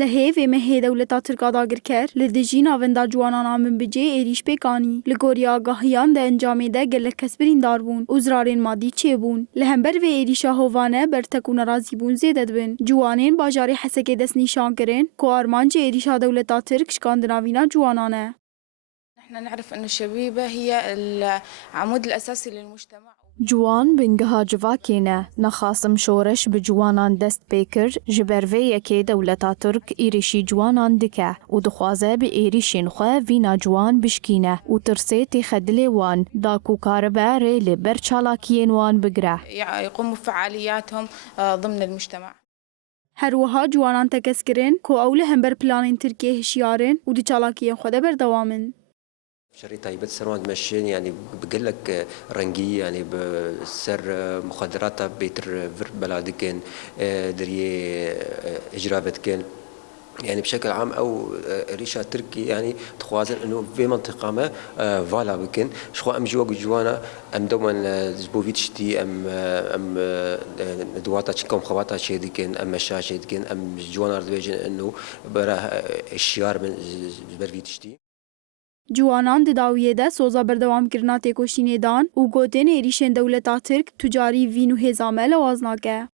دهê vê me hê dewleta Tirka dagir ker li dijî navenda ciwanan min bicê êrîş pêkanî. Li gorî agahiyan de encamê de gelek kes birîndar bûn û zirarên madî çêbûn. Li hember vê êrîşa hovane bertek û nerazîbûn zêde dibin. Ciwanên bajarê Hesekê dest nîşan kirin ku armancê êrîşa dewleta Tirk şikandinavîna ciwanan e. احنا نعرف انه الشبيبة هي العمود الاساسي للمجتمع. جوان بنگها جواکینه نخاسم شورش به جوانان دست پیکر جبروی یکی دولتا ترک ایریشی جوانان دکه و دخوازه به ایریشین خواه وینا جوان بشکینه و ترسی تی خدلی وان داکو کاربه ریلی برچالاکین وان بگره. يقوموا بفعالياتهم ضمن المجتمع. هەروەها ciwanan tekez kirin ku ew li hember planên Tirkiyê hişyarin û di çalakiyên xwe de berdewamin. شري طيبات سروان ماشيين يعني بقول لك رنجي يعني بسر مخدرات بيتر فر بلادكن دري اجرابتكن يعني بشكل عام او ريشه تركي يعني تخوازن انه في منطقه ما فالا بكن شخو ام جوا جوانا ام دوما زبوفيتشتي ام دواتا تشكم خواتا شيدكن ام شاشيدكن ام جوانا ردويجن انه برا الشيار من برفيتشتي. Ciwanan di dawiyê de soza berdewamkirina têkoşînê dan û gotin êrîşên dewleta Tirk tucarî vîn û hêza me lewaz nake.